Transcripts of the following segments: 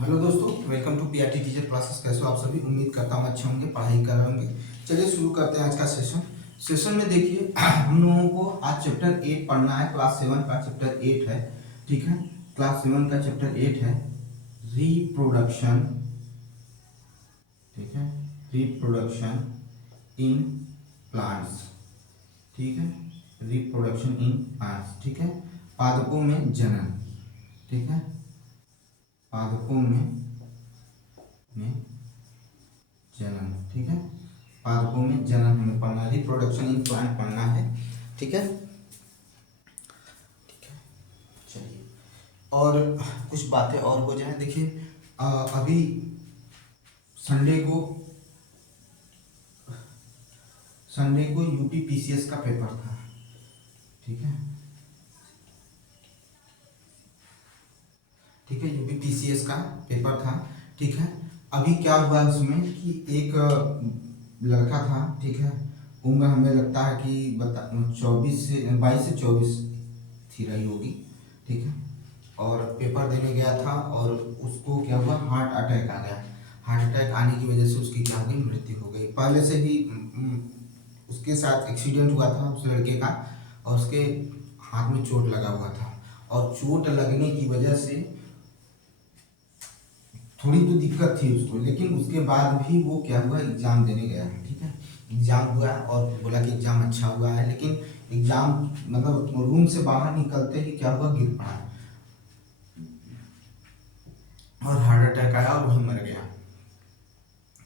Hello दोस्तों, welcome to PRT teacher classes. कैसे हो आप सभी? उम्मीद करता हूँ अच्छे होंगे, पढ़ाई कर रहे होंगे। चलिए शुरू करते हैं आज का सेशन में देखिए हम लोगों को आज चैप्टर 8 पढ़ना है। क्लास 7 का चैप्टर 8 है, ठीक है। क्लास 7 का चैप्टर 8 है रिप्रोडक्शन, ठीक है। रिप्रोडक्शन इन प्लांट्स, ठीक है। रिप्रोडक्शन इन प्लांट्स, ठीक है। पादपों में जनन, ठीक है। पादपों में जनन, ठीक है। पादपों में जनन हमें पढ़ना है, रिप्रोडक्शन इन प्लांट पढ़ना है, ठीक है। ठीक है, चलिए और कुछ बातें और हो जाए। देखिए अभी संडे को यूपी पीसीएस का पेपर था, ठीक है। ठीक है, यूपी पीसीएस का पेपर था, ठीक है। अभी क्या हुआ उसमें कि एक लड़का था, ठीक है। उम्र हमें लगता है कि 22 से 24 थी रही होगी, ठीक है। और पेपर देने गया था और उसको क्या हुआ, हार्ट अटैक आ गया। हार्ट अटैक आने की वजह से उसकी क्या हो गई, मृत्यु हो गई। पहले से ही उसके साथ एक्सीडेंट हुआ था उस लड़के का, और उसके हाथ में चोट लगा हुआ था। और चोट लगने की वजह से थोड़ी तो दिक्कत थी उसको, लेकिन उसके बाद भी वो क्या हुआ, एग्जाम देने गया, ठीक है। एग्जाम हुआ और बोला कि एग्जाम अच्छा हुआ है, लेकिन एग्जाम मतलब रूम से बाहर निकलते ही क्या हुआ, गिर पड़ा और हार्ट अटैक आया और वहीं मर गया,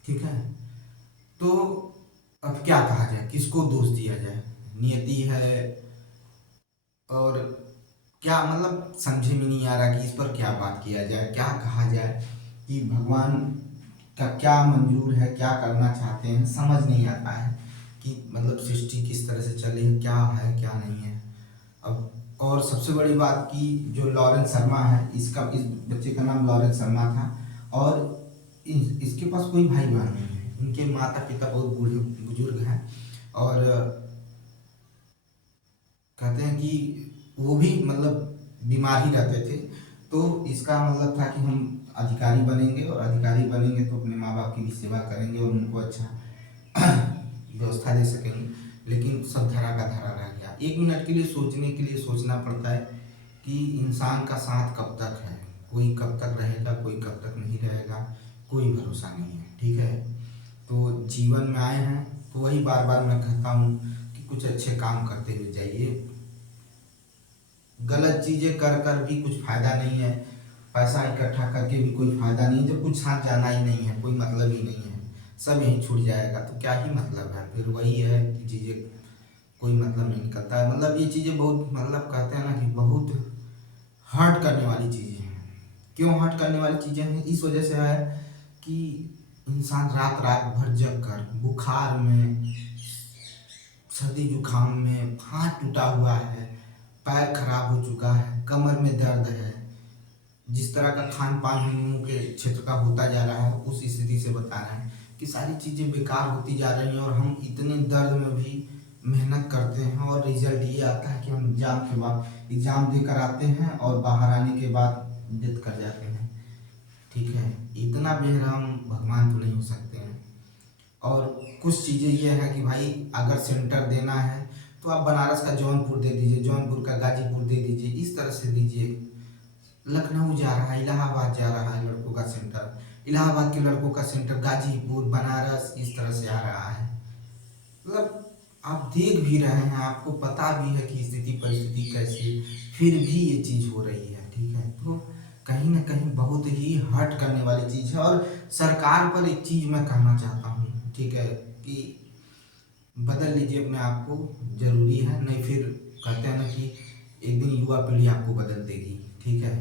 ठीक है। तो अब क्या कहा जाए, किसको दोष दिया जाए? नियति है, और क्या मतलब समझे में नहीं आ रहा कि इस पर क्या बात किया जाए, क्या कहा जाए कि भगवान का क्या मंजूर है, क्या करना चाहते हैं, समझ नहीं आता है कि मतलब सृष्टि किस तरह से चले, क्या है क्या नहीं है। अब और सबसे बड़ी बात कि जो लॉरेंस शर्मा है, इस बच्चे का नाम लॉरेंस शर्मा था, और इसके पास कोई भाई बहन नहीं है। इनके माता पिता बहुत बूढ़े बुजुर्ग हैं, और कहते हैं कि वो भी मतलब बीमार ही रहते थे। तो इसका मतलब था कि हम अधिकारी बनेंगे, और अधिकारी बनेंगे तो अपने माँ बाप की भी सेवा करेंगे और उनको अच्छा व्यवस्था दे सकेंगे। लेकिन सब धरा का धरा रह गया। एक मिनट के लिए सोचने के लिए सोचना पड़ता है कि इंसान का साथ कब तक है, कोई कब तक रहेगा, कोई कब तक नहीं रहेगा, कोई भरोसा नहीं है, ठीक है। तो जीवन में आए हैं तो वही बार बार मैं कहता हूँ कि कुछ अच्छे काम करते हुए जाइए। गलत चीजें कर कर भी कुछ फायदा नहीं है, पैसा इकट्ठा करके भी कोई फायदा नहीं है, जब कुछ साथ जाना ही नहीं है, कोई मतलब ही नहीं है, सब यहीं छूट जाएगा तो क्या ही मतलब है। फिर वही है कि चीजें कोई मतलब नहीं निकलता है। मतलब ये चीजें बहुत मतलब कहते हैं ना कि बहुत हर्ट करने वाली चीजें हैं। क्यों हर्ट करने वाली चीजें हैं? इस वजह से है कि इंसान रात रात भर जग कर बुखार में, सर्दी जुकाम में, हाथ टूटा हुआ है, पैर खराब हो चुका है, कमर में दर्द है, जिस तरह का खान पान हम लोगों के क्षेत्र का होता जा रहा है, उस स्थिति से बता रहे हैं कि सारी चीज़ें बेकार होती जा रही हैं। और हम इतने दर्द में भी मेहनत करते हैं, और रिजल्ट ये आता है कि हम एग्जाम के बाद एग्जाम देकर आते हैं और बाहर आने के बाद डेथ कर जाते हैं, ठीक है। इतना बेरहम भगवान तो नहीं हो सकते हैं। और कुछ चीज़ें ये है कि भाई अगर सेंटर देना है तो आप बनारस का जौनपुर दे दीजिए, जौनपुर का गाजीपुर दे दीजिए, इस तरह से दीजिए। लखनऊ जा रहा है, इलाहाबाद जा रहा है लड़कों का सेंटर, इलाहाबाद के लड़कों का सेंटर गाजीपुर, बनारस, इस तरह से आ रहा है। मतलब आप देख भी रहे हैं, आपको पता भी है कि स्थिति परिस्थिति कैसी, फिर भी ये चीज़ हो रही है, ठीक है। तो कहीं ना कहीं बहुत ही हर्ट करने वाली चीज़ है। और सरकार पर एक चीज़ मैं कहना चाहता हूँ, ठीक है, कि बदल लीजिए अपने आप को, जरूरी है। नहीं फिर कहते हैं ना कि एक दिन युवा पीढ़ी आपको बदल देगी, ठीक है।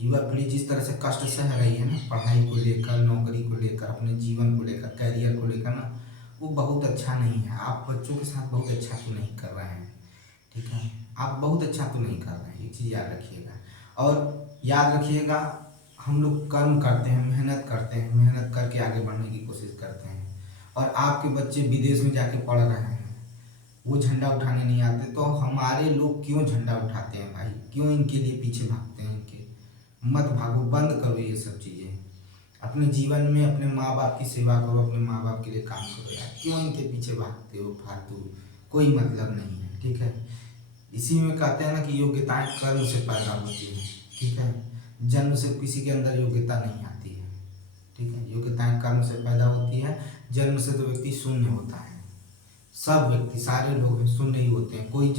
युवा पीढ़ी जिस तरह से कष्ट सह रही है ना, पढ़ाई को लेकर, नौकरी को लेकर, अपने जीवन को लेकर, कैरियर को लेकर ना, वो बहुत अच्छा नहीं है। आप बच्चों के साथ बहुत अच्छा तो नहीं कर रहे हैं, ठीक है। आप बहुत अच्छा तो नहीं कर रहे हैं, एक चीज़ याद रखिएगा। और याद रखिएगा, हम लोग कर्म करते हैं, मेहनत करते हैं, मेहनत करके आगे बढ़ने की कोशिश करते हैं। और आपके बच्चे विदेश में जाके पढ़ रहे हैं, वो झंडा उठाने नहीं आते, तो हमारे लोग क्यों झंडा उठाते हैं भाई? क्यों इनके लिए पीछे भागते हैं इनके? मत भागो, बंद करो ये सब चीज़ें, अपने जीवन में अपने माँ बाप की सेवा करो, अपने माँ बाप के लिए काम करो यार, क्यों इनके पीछे भागते हो फालतू, कोई मतलब नहीं है, ठीक है। इसी में कहते हैं ना कि योग्यताएं कर्म से पैदा होती है, ठीक है, जन्म से किसी के अंदर योग्यता नहीं आती है, ठीक है, योग्यताएं कर्म से पैदा होती है, जन्म से तो व्यक्ति शून्य होता है, सब व्यक्ति सारे लोग शून्य ही होते हैं। कोई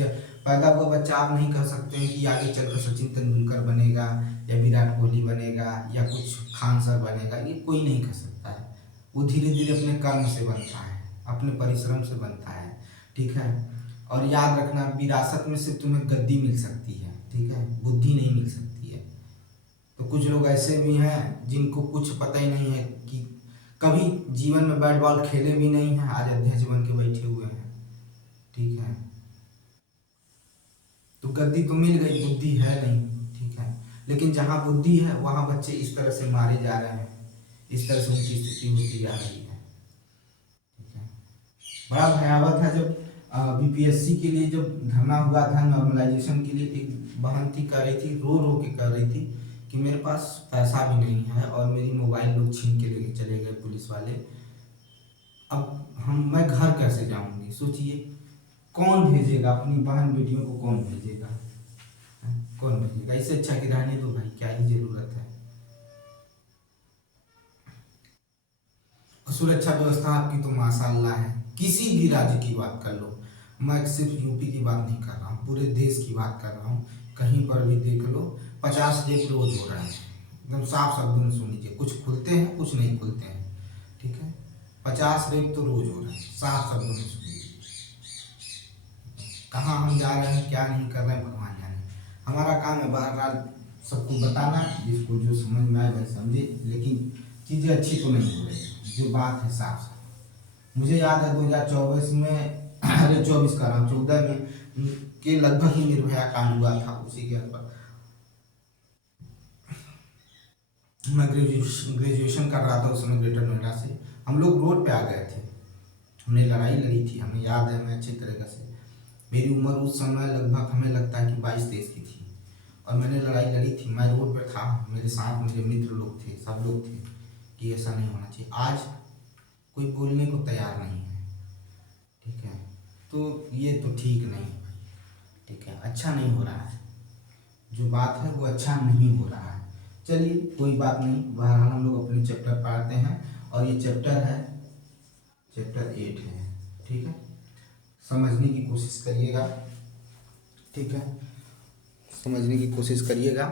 पैदा हुआ बच्चा आप नहीं कह सकते हैं कि आगे चलकर सचिन तेंदुलकर बनेगा या विराट कोहली बनेगा या कुछ खान सर बनेगा, ये कोई नहीं कह सकता है। वो धीरे धीरे अपने कर्म से बनता है, अपने परिश्रम से बनता है, ठीक है। और याद रखना, विरासत में सिर्फ तुम्हें गद्दी मिल सकती है, ठीक है, बुद्धि नहीं मिल सकती है। तो कुछ लोग ऐसे भी हैं जिनको कुछ पता ही नहीं है, कि कभी जीवन में बैट बॉल खेले भी नहीं है, आज अध्यक्ष बन के बैठे हुए हैं, ठीक है। तो गद्दी तो मिल गई, बुद्धि है नहीं, ठीक है। लेकिन जहाँ बुद्धि है वहाँ बच्चे इस तरह से मारे जा रहे हैं, इस तरह से उनकी स्थिति होती जा रही है, ठीक है। बड़ा भयावह था जब बीपीएससी के लिए जब धरना हुआ था नॉर्मलाइजेशन के लिए, एक बहन थी कह रही थी, रो रो के कह रही थी कि मेरे पास पैसा भी नहीं है और मेरी मोबाइल लोग छीन के लेके चले गए पुलिस वाले, अब मैं घर कैसे जाऊंगी। सोचिए कौन भेजेगा अपनी बहन बेटियों को, कौन भेजेगा, कौन भेजेगा। इससे अच्छा कि रहने दो भाई, क्या ही जरूरत है। सुरक्षा व्यवस्था आपकी तो माशाल्लाह है, किसी भी राज्य की बात कर लो, मैं सिर्फ यूपी की बात नहीं कर रहा हूँ, पूरे देश की बात कर रहा हूँ। कहीं पर भी देख लो 50 रेप रोज हो रहा है, एकदम साफ शब्दों में सुन लीजिए, कुछ खुलते हैं कुछ नहीं खुलते हैं, ठीक है। 50 रेप तो रोज हो रहा है, साफ शब्दों में सुन लीजिए। कहाँ हम जा रहे हैं, क्या नहीं कर रहे हैं, भगवान जाने। हमारा काम है बार सबको बताना, जिसको जो समझ में आए वह समझे, लेकिन चीज़ें अच्छी तो नहीं हो रही, जो बात है साफ साफ। मुझे याद है 2024 में, अरे 24 का रहा 14 में के लगभग ही निर्भया कांड हुआ था, उसी के पर मैं ग्रेजुएशन कर रहा था उस समय ग्रेटर नोएडा से। हम लोग रोड पे आ गए थे, हमने लड़ाई लड़ी थी, हमें याद है, मैं अच्छी तरीके से। मेरी उम्र उस समय लगभग हमें लगता है कि 22-23 की थी, और मैंने लड़ाई लड़ी थी, मैं रोड पे था, मेरे साथ मेरे मित्र लोग थे, सब लोग थे कि ऐसा नहीं होना चाहिए। आज कोई बोलने को तैयार नहीं है, ठीक है। तो ये तो ठीक नहीं है, ठीक है, अच्छा नहीं हो रहा है, जो बात है वो अच्छा नहीं हो रहा है। चलिए कोई बात नहीं, बहरहाल हम लोग अपने चैप्टर पढ़ते हैं, और ये चैप्टर है चैप्टर 8 है, ठीक है। समझने की कोशिश करिएगा, ठीक है, समझने की कोशिश करिएगा।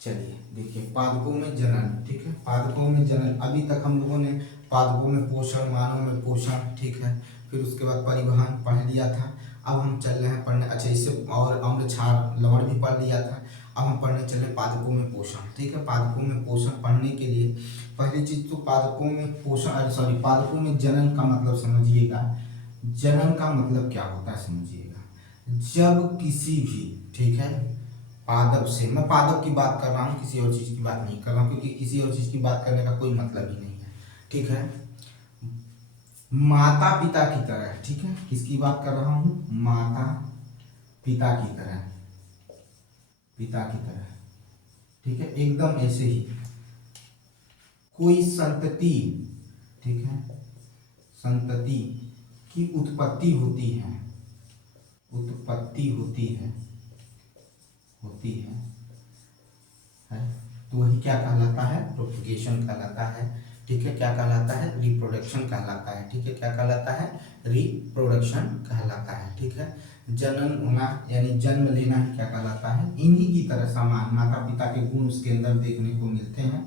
चलिए देखिए, पादपों में जनन, ठीक है, पादपों में जनन। अभी तक हम लोगों ने पादपों में पोषण, मानव में पोषण, ठीक है, फिर उसके बाद परिवहन पढ़ लिया था। अब हम चल रहे हैं पढ़ने, अच्छा इससे और अम्ल क्षार लवण भी पढ़ लिया था। अब हम पढ़ने चले पादपों में पोषण, ठीक है। पादपों में पोषण पढ़ने के लिए पहली चीज तो पादपों में पोषण, सॉरी, पादपों में जनन का मतलब समझिएगा। जनन का मतलब क्या होता है समझिएगा, जब किसी भी, ठीक है, पादप से, मैं पादप की बात कर रहा हूँ, किसी और चीज की बात नहीं कर रहा हूँ, क्योंकि किसी और चीज की बात करने का कोई मतलब ही नहीं है, ठीक है। माता पिता की तरह, ठीक है, किसकी बात कर रहा हूँ, माता पिता की तरह, पिता की तरह, ठीक है, एकदम ऐसे ही कोई संतति, ठीक है, संतति की उत्पत्ति होती है, उत्पत्ति होती है, तो वही क्या कहलाता है, प्रोपगेशन कहलाता है, ठीक है। क्या कहलाता है, रिप्रोडक्शन कहलाता है, ठीक है। क्या कहलाता है, रिप्रोडक्शन कहलाता है, ठीक है। जनन होना यानी जन्म लेना ही क्या कहलाता है, इन्हीं की तरह समान माता पिता के गुण उसके अंदर देखने को मिलते हैं,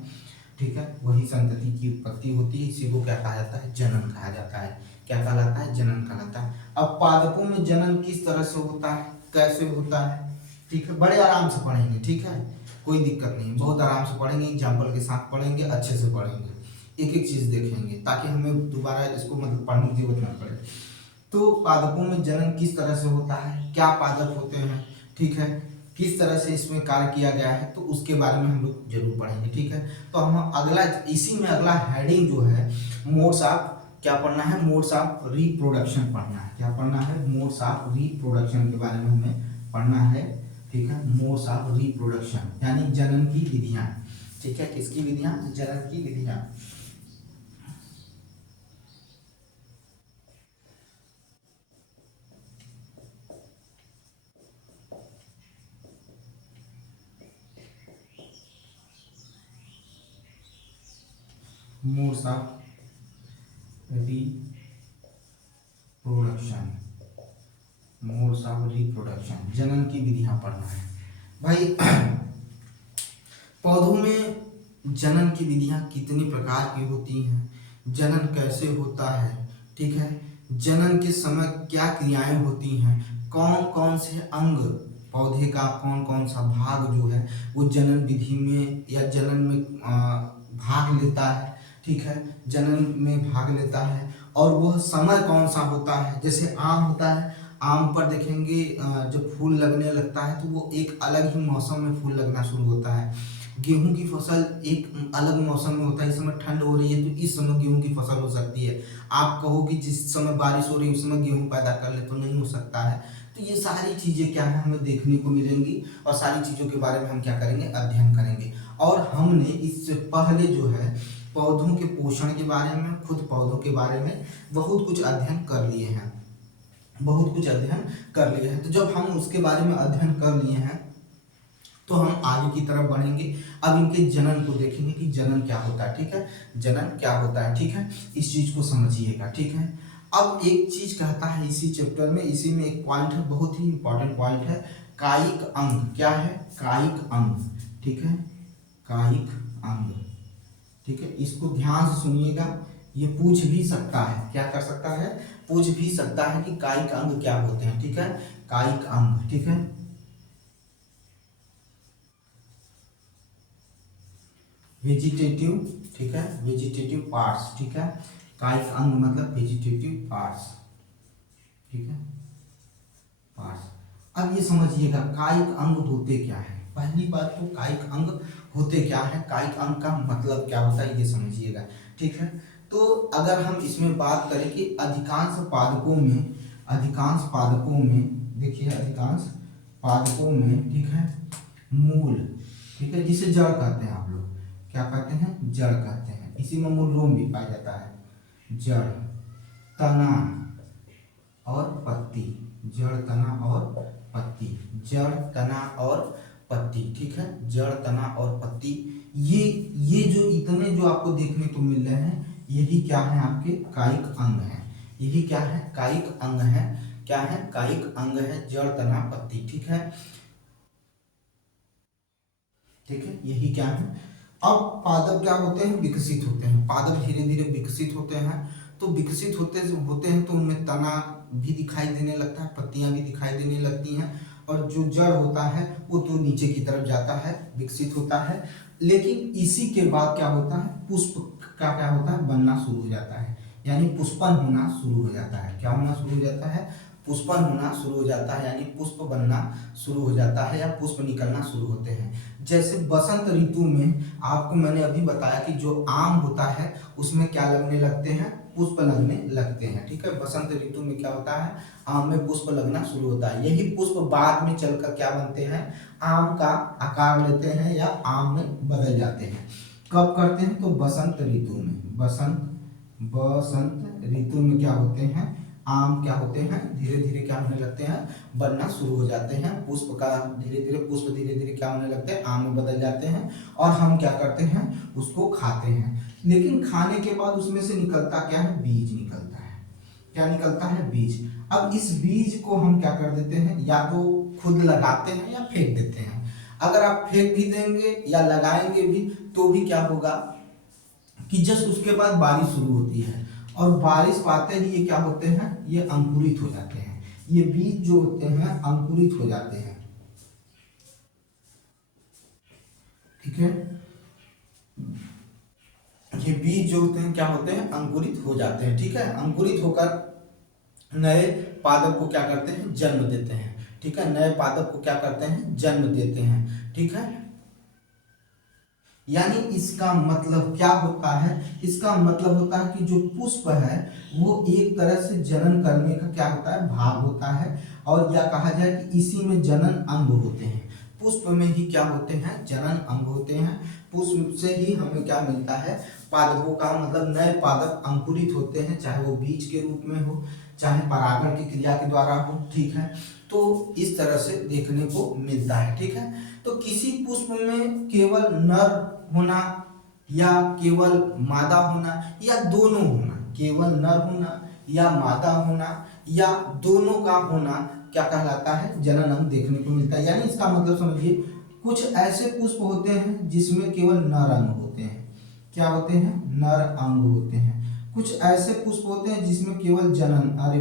ठीक है। वही संतति की उत्पत्ति होती है, इसी को क्या कहा जाता है, जनन कहा जाता है। क्या कहलाता है, जनन कहलाता है। अब पादपों में जनन किस तरह से होता है, कैसे होता है, ठीक है, बड़े आराम से पढ़ेंगे, ठीक है, कोई दिक्कत नहीं, बहुत आराम से पढ़ेंगे, एग्जाम्पल के साथ पढ़ेंगे, अच्छे से पढ़ेंगे, एक एक चीज देखेंगे, ताकि हमें दोबारा इसको मतलब पढ़ने की जरूरत ना पड़े। तो पादपों में जनन किस तरह से होता है, क्या पादप होते हैं, ठीक है, किस तरह से इसमें कार्य किया गया है, तो उसके बारे में हम लोग जरूर पढ़ेंगे, ठीक है। तो हम अगला, इसी में अगला हेडिंग जो है, मोड्स ऑफ, क्या पढ़ना है, मोड्स ऑफ रिप्रोडक्शन पढ़ना है। क्या पढ़ना है, मोड्स ऑफ रिप्रोडक्शन के बारे में हमें पढ़ना है, ठीक है। मोड्स ऑफ रिप्रोडक्शन यानी जनन की विधियां, ठीक है, किसकी विधियां? जनन की विधियां। Modes of reproduction, modes of reproduction, जनन की विधियां पढ़ना है भाई। पौधों में जनन की विधियां कितनी प्रकार की होती हैं, जनन कैसे होता है, ठीक है, जनन के समय क्या क्रियाएं होती हैं, कौन कौन से अंग पौधे का कौन कौन सा भाग जो है वो जनन विधि में या जनन में भाग लेता है, ठीक है, जनन में भाग लेता है, और वह समय कौन सा होता है। जैसे आम होता है, आम पर देखेंगे जब फूल लगने लगता है तो वो एक अलग ही मौसम में फूल लगना शुरू होता है। गेहूं की फसल एक अलग मौसम में होता है, इस समय ठंड हो रही है तो इस समय गेहूं की फसल हो सकती है। आप कहो कि जिस समय बारिश हो रही है उस समय गेहूं पैदा कर ले, तो नहीं हो सकता है। तो ये सारी चीजें क्या है हमें देखने को मिलेंगी, और सारी चीजों के बारे में हम क्या करेंगे, अध्ययन करेंगे। और हमने इससे पहले जो है पौधों के पोषण के बारे में, खुद पौधों के बारे में बहुत कुछ अध्ययन कर लिए हैं, बहुत कुछ अध्ययन कर लिए हैं। तो जब हम उसके बारे में अध्ययन कर लिए हैं तो हम आगे की तरफ बढ़ेंगे। अब इनके जनन को देखेंगे कि जनन क्या होता है, ठीक है, जनन क्या होता है, ठीक है, इस चीज को समझिएगा, ठीक है। अब एक चीज कहता है इसी चैप्टर में, इसी में एक पॉइंट है, बहुत ही इंपॉर्टेंट पॉइंट है, कायिक अंग। क्या है? कायिक अंग, ठीक है, कायिक अंग, ठीक है, इसको ध्यान से सुनिएगा। ये पूछ भी सकता है, क्या कर सकता है, पूछ भी सकता है कि कायिक अंग क्या होते हैं, ठीक है, कायिक अंग, ठीक है। वेजिटेटिव, ठीक है, वेजिटेटिव पार्ट्स, ठीक है, कायिक अंग मतलब वेजिटेटिव पार्ट्स, ठीक है, पार्ट्स। अब ये समझिएगा कायिक अंग होते क्या है। पहली बात तो कायिक अंग होते क्या है, कायिक अंग का मतलब क्या होता है ये समझिएगा, ठीक है। तो अगर हम इसमें बात करें कि अधिकांश पादपों में, अधिकांश पादपों में देखिए, अधिकांश पादपों में, ठीक है, मूल, ठीक है, जिसे जड़ कहते हैं आप लोग, क्या कहते हैं, जड़ कहते हैं, इसी में मूलरोम भी पाया जाता है। जड़, तना और पत्ती, जड़, तना और पत्ती, जड़, तना और पत्ती, ठीक है, जड़, तना और पत्ती। ये जो इतने जो आपको देखने को मिल रहे हैं यही क्या है, आपके कायिक अंग है। यही क्या है, कायिक अंग है। क्या है, कायिक अंग है, जड़, तना, पत्ती, ठीक है, ठीक है, यही क्या है। अब पादप क्या होते हैं, विकसित होते हैं, पादप धीरे धीरे विकसित होते हैं। तो विकसित होते होते हैं तो उनमें तना भी दिखाई देने लगता है, पत्तियां भी दिखाई देने लगती हैं, और जो जड़ होता है वो तो नीचे की तरफ जाता है, विकसित होता है। लेकिन इसी के बाद क्या होता है, पुष्प का क्या होता है, बनना शुरू हो जाता है, यानी पुष्पन होना शुरू हो जाता है। क्या होना शुरू हो जाता है, पुष्पन होना शुरू हो जाता है, यानी पुष्प बनना शुरू हो जाता है, या पुष्प निकलना शुरू होते हैं। जैसे बसंत ऋतु में आपको मैंने अभी बताया कि जो आम होता है उसमें क्या लगने लगते हैं, पुष्प लगने लगते हैं, ठीक है। बसंत ऋतु में क्या होता है, आम में पुष्प लगना शुरू होता है। यही पुष्प बाद में चलकर क्या बनते हैं, आम का आकार लेते हैं या आम में बदल जाते हैं। कब करते हैं, तो बसंत ऋतु में, बसंत ऋतु में क्या होते हैं, आम क्या होते हैं, धीरे धीरे क्या होने लगते हैं, बनना शुरू हो जाते हैं। पुष्प का धीरे धीरे, पुष्प धीरे धीरे क्या होने लगते हैं, आम में बदल जाते हैं, और हम क्या करते हैं, उसको खाते हैं। लेकिन खाने के बाद उसमें से निकलता क्या है, बीज निकलता है। क्या निकलता है, बीज। अब इस बीज को हम क्या कर देते हैं, या तो खुद लगाते हैं या फेंक देते हैं। अगर आप फेंक भी देंगे या लगाएंगे भी तो भी क्या होगा कि जस्ट उसके बाद बारिश शुरू होती है, और बारिश पाते ही ये क्या होते हैं, ये अंकुरित हो जाते हैं। ये बीज जो होते हैं अंकुरित हो जाते हैं, ठीक है, ये बीज जो होते हैं क्या होते हैं, अंकुरित हो जाते हैं, ठीक है। अंकुरित होकर नए पादप को क्या करते हैं, जन्म देते हैं, ठीक है, नए पादप को क्या करते हैं, जन्म देते हैं, ठीक है। यानी इसका मतलब क्या होता है, इसका मतलब होता है कि जो पुष्प है वो एक तरह से जनन करने का क्या होता है, भाग होता है, और या कहा जाए कि इसी में जनन अंग होते हैं। पुष्प में ही क्या होते हैं, जनन अंग होते हैं। पुष्प से ही हमें क्या मिलता है, पादपों का मतलब नए पादप अंकुरित होते हैं, चाहे वो बीज के रूप में हो, चाहे परागण की क्रिया के द्वारा हो, ठीक है। तो इस तरह से देखने को मिलता है, ठीक है। तो किसी पुष्प में केवल नर होना या केवल मादा होना या दोनों होना, केवल नर होना या मादा होना या दोनों का होना क्या कहलाता है, जनन अंग देखने को मिलता है। यानी इसका मतलब समझिए, कुछ ऐसे पुष्प होते हैं जिसमें केवल नर अंग होते हैं, क्या होते हैं, नर अंग होते हैं। कुछ ऐसे पुष्प होते हैं जिसमें केवल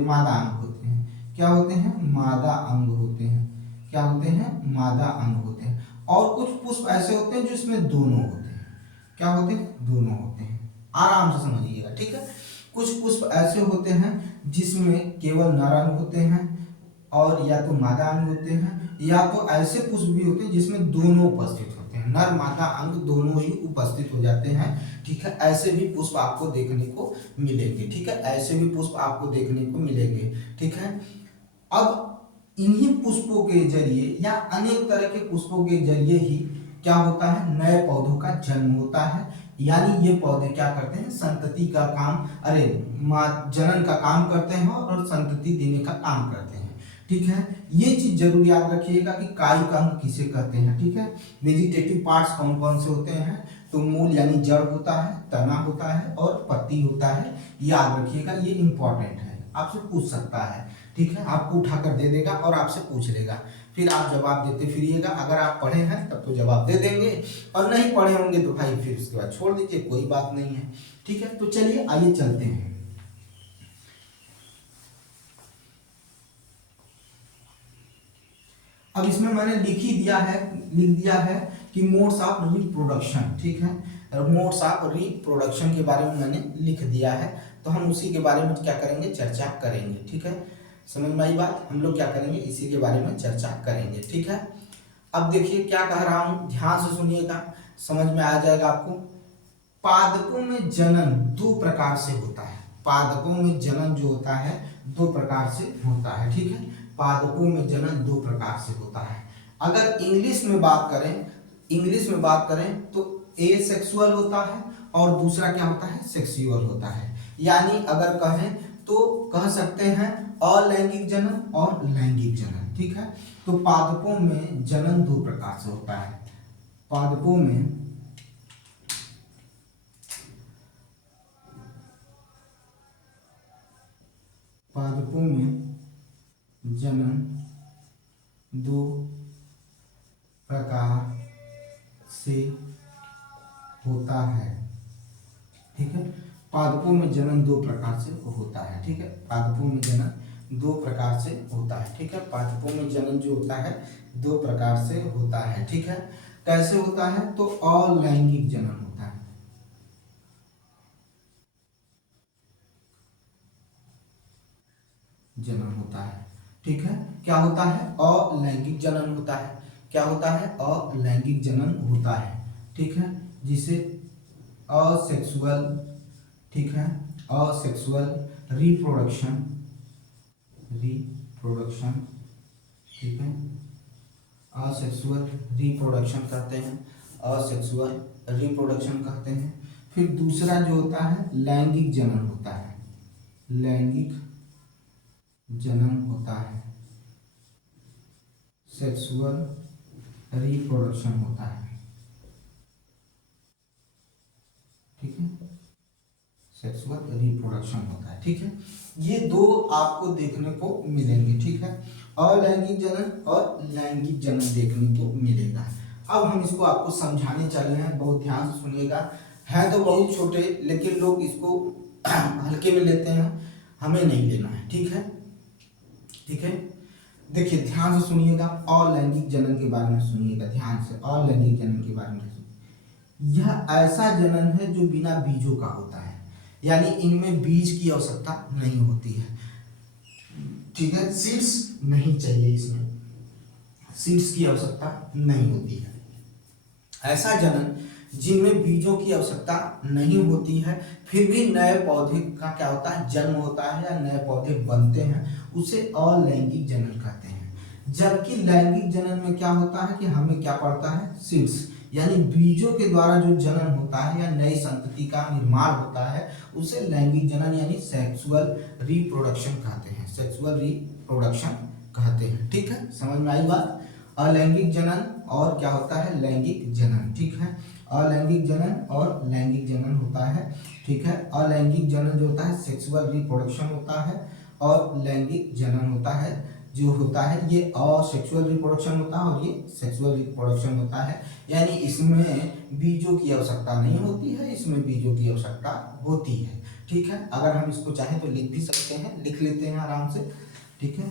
मादा अंग होते हैं, क्या होते हैं, मादा अंग होते हैं, क्या होते हैं, मादा अंग होते हैं। और कुछ पुष्प ऐसे होते हैं जिसमें दोनों होते हैं, क्या होते हैं, दोनों होते हैं। आराम से समझिएगा, ठीक है। कुछ पुष्प ऐसे होते हैं जिसमें केवल नर अंग होते हैं और या तो मादा अंग होते हैं, या तो ऐसे पुष्प भी होते हैं जिसमें दोनों उपस्थित होते हैं, नर मादा अंग दोनों ही उपस्थित हो जाते हैं, ठीक है। ऐसे भी पुष्प आपको देखने को मिलेंगे, ठीक है, ऐसे भी पुष्प आपको देखने को मिलेंगे, ठीक है। अब इन्हीं पुष्पों के जरिए या अनेक तरह के पुष्पों के जरिए ही क्या होता है, नए पौधों का जन्म होता है। यानी ये पौधे क्या करते हैं, संतति का काम, जनन का काम करते हैं और संतति देने का काम करते हैं, ठीक है। ये चीज जरूर याद रखिएगा कि कायिक अंग किसे कहते हैं, ठीक है। वेजिटेटिव पार्ट्स कौन कौन से होते हैं, तो मूल यानी जड़ होता है, तना होता है और पत्ती होता है, याद रखिएगा, ये इंपॉर्टेंट है, आपसे पूछ सकता है, ठीक है। आपको उठाकर दे देगा और आपसे पूछ लेगा, फिर आप जवाब देते फिरिएगा। अगर आप पढ़े हैं तब तो जवाब दे देंगे, और नहीं पढ़े होंगे तो भाई फिर उसके बाद छोड़ दीजिए, कोई बात नहीं है, ठीक है। तो चलिए आइए चलते हैं। अब इसमें मैंने लिख दिया है कि मोड्स ऑफ रिप्रोडक्शन, ठीक है, मोड्स ऑफ रिप्रोडक्शन के बारे में मैंने लिख दिया है, तो हम उसी के बारे में क्या करेंगे, चर्चा करेंगे, ठीक है। समझ में आई बात, हम लोग क्या करेंगे, इसी के बारे में चर्चा करेंगे, ठीक है। अब देखिए क्या कह रहा हूं, ध्यान से सुनिएगा, समझ में आ जाएगा आपको। पादपों में जनन दो प्रकार से होता है, पादपों में जनन जो होता है दो प्रकार से होता है, ठीक है। पादपों में जनन दो प्रकार से होता है। अगर इंग्लिश में बात करें तो एसेक्सुअल होता है और दूसरा क्या होता है, सेक्सुअल होता है। यानी अगर कहें तो कह सकते हैं अलैंगिक जनन और लैंगिक जनन, ठीक है। तो पादपों में जनन दो प्रकार से होता है, पादपों में जनन दो प्रकार से होता है, ठीक है। पादपों में जनन दो प्रकार से होता है, ठीक है। पादपों में जनन दो प्रकार से होता है, ठीक है। पादपों में जनन जो होता है दो प्रकार से होता है, ठीक है। कैसे होता है, तो अलैंगिक जनन होता है, जनन होता है, ठीक है। क्या होता है, अलैंगिक जनन होता है, क्या होता है, अलैंगिक जनन होता है, ठीक है। जिसे असेक्सुअल, ठीक है, असेक्सुअल रिप्रोडक्शन, ठीक है, असेक्सुअल रिप्रोडक्शन कहते हैं, असेक्सुअल रिप्रोडक्शन कहते हैं। फिर दूसरा जो होता है लैंगिक जनन होता है, लैंगिक जनन होता है, सेक्सुअल रिप्रोडक्शन होता है, ठीक है, सेक्सुअल रिप्रोडक्शन होता है, ठीक है। ये दो आपको देखने को मिलेंगे, ठीक है, अलैंगिक जनन और लैंगिक जनन देखने को मिलेगा। अब हम इसको आपको समझाने चले हैं, बहुत ध्यान से सुनिएगा। है तो बहुत छोटे, लेकिन लोग इसको हल्के में लेते हैं, हमें नहीं लेना है, ठीक है, ठीक है। देखिए ध्यान से सुनिएगा, अलैंगिक जनन के बारे में सुनिएगा ध्यान से, अलैंगिक जनन के बारे में। यह ऐसा जनन है जो बिना बीजों का होता है, यानी इनमें बीज की आवश्यकता नहीं होती है, ठीक है। सीड्स नहीं चाहिए, इसमें सीड्स की आवश्यकता नहीं होती है। ऐसा जनन जिनमें बीजों की आवश्यकता नहीं होती है, फिर भी नए पौधे का क्या होता है, जन्म होता है या नए पौधे बनते हैं, उसे अलैंगिक जनन कहते हैं। जबकि लैंगिक जनन में क्या होता है कि हमें क्या पड़ता है, सीड्स, यानी बीजों के द्वारा जो जनन होता है या नई संतति का निर्माण होता है उसे लैंगिक जनन यानी सेक्सुअल रिप्रोडक्शन कहते हैं, सेक्सुअल रिप्रोडक्शन कहते हैं। ठीक है, समझ में आई बात। अलैंगिक जनन और क्या होता है, लैंगिक जनन। ठीक है, अलैंगिक जनन और लैंगिक जनन होता है। ठीक है, अलैंगिक जनन जो होता है सेक्सुअल रिप्रोडक्शन होता है, और लैंगिक जनन होता है जो होता है ये असेक्सुअल रिप्रोडक्शन होता है और ये सेक्सुअल रिप्रोडक्शन होता है। यानी इसमें बीजों की आवश्यकता नहीं होती है, इसमें बीजों की आवश्यकता होती है। ठीक है, अगर हम इसको चाहें तो लिख भी सकते हैं, लिख लेते हैं आराम से। ठीक है,